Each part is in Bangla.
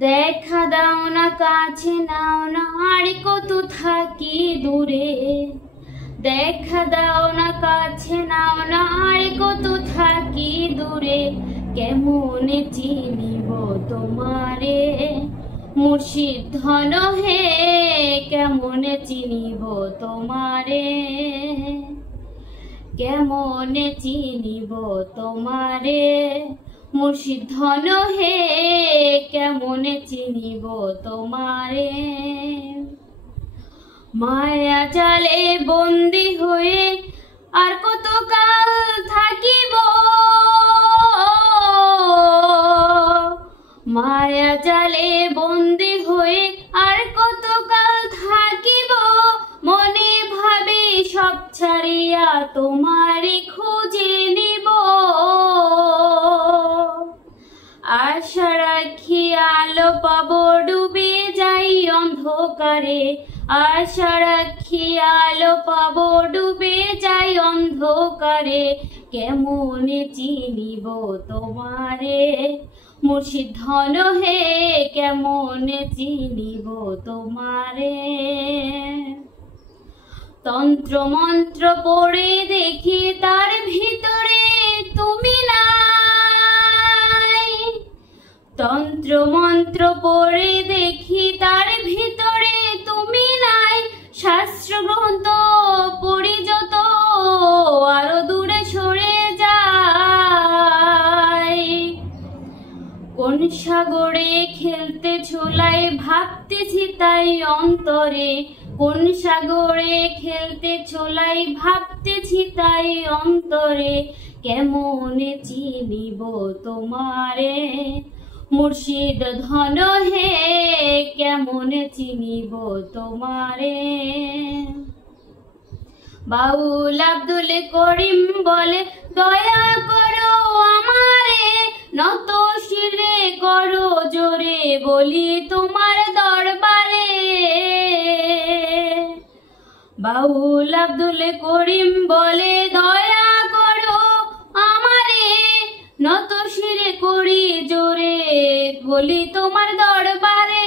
দেখা দাও না কাছে নাও না আর কত থাকি দূরে, দেখা দাও না কাছে নাও না আর কত থাকি দূরে, কেমনে চিনিব তোমারে মুর্শিদ ধন হে, কেমনে চিনিব তোমারে, কেমনে চিনিব তোমারে মুর্শিদ ধন হে, কেমনে চিনিব তোমারে। মায়া জালে বন্দি হয়ে আর কত কাল থাকিব, মায়া জালে বন্দি হয়ে আর কত কাল থাকিব, মনে ভাবে সব ছাড়িয়া তোমারে খুঁজে নিব। আশা রাখি আলো পাবো ডুবে যাই অন্ধকারে, আশা রাখি আলো পাবো ডুবে যাই অন্ধকারে, কেমনে চিনিব তোমারে মুর্শিদ ধন হে, কেমনে চিনিব তোমারে। তন্ত্র মন্ত্র পড়ে দেখি তার ভিতরে তুমি নাই, তন্ত্র মন্ত্র পড়ে দেখি তার ভিতরে তুমি নাই, শাস্ত্র গ্রন্থ পড়ি যত আরো দূরে সরে যায়। কোন সাগরে খেলতে ছোলাই ভাবতেছি তাই অন্তরে, কোন সাগরে খেলতে ছোলাই ভাবতেছি তাই অন্তরে, কেমনে চিনিব তোমারে মুর্শিদ ধন হে, কেমনে চিনিব তোমারে। বাউল আব্দুল করিম বলে দয়া করো আমারে, নত শিরে করো জোরে বলি তোমার দরবারে। বাউল আব্দুল করিম বলে দয়া করো আমারে, নত শিরে করি জোরে বলি তোমার দরবারে।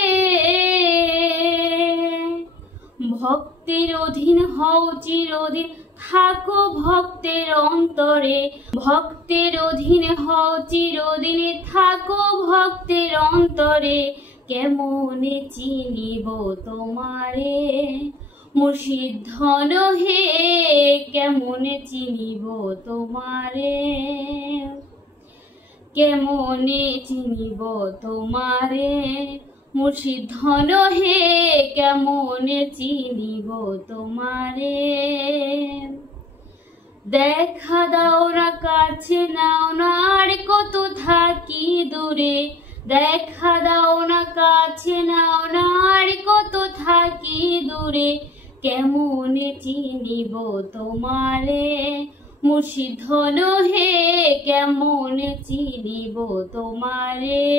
ভক্তের অধীন হও চিরদিন থাকো ভক্তের অন্তরে, ভক্তের অধীন হও চিরদিন থাকো ভক্তের অন্তরে, কেমনে চিনিব তোমারে মুর্শিদ ধন হে, কেমনে চিনিব তোমারে, কেমনে চিনিব তোমারে মুর্শিদ ধন হে, কেমনে চিনিব তোমারে। দেখা দাও না কাছে নাও না আর কত থাকি দূরে, দেখা দাও না কাছে নাও না আর কত থাকি দূরে, কেমনে চিনিব তোমারে মুর্শিদ ধন হে, কেমনে চিনিব তোমারে।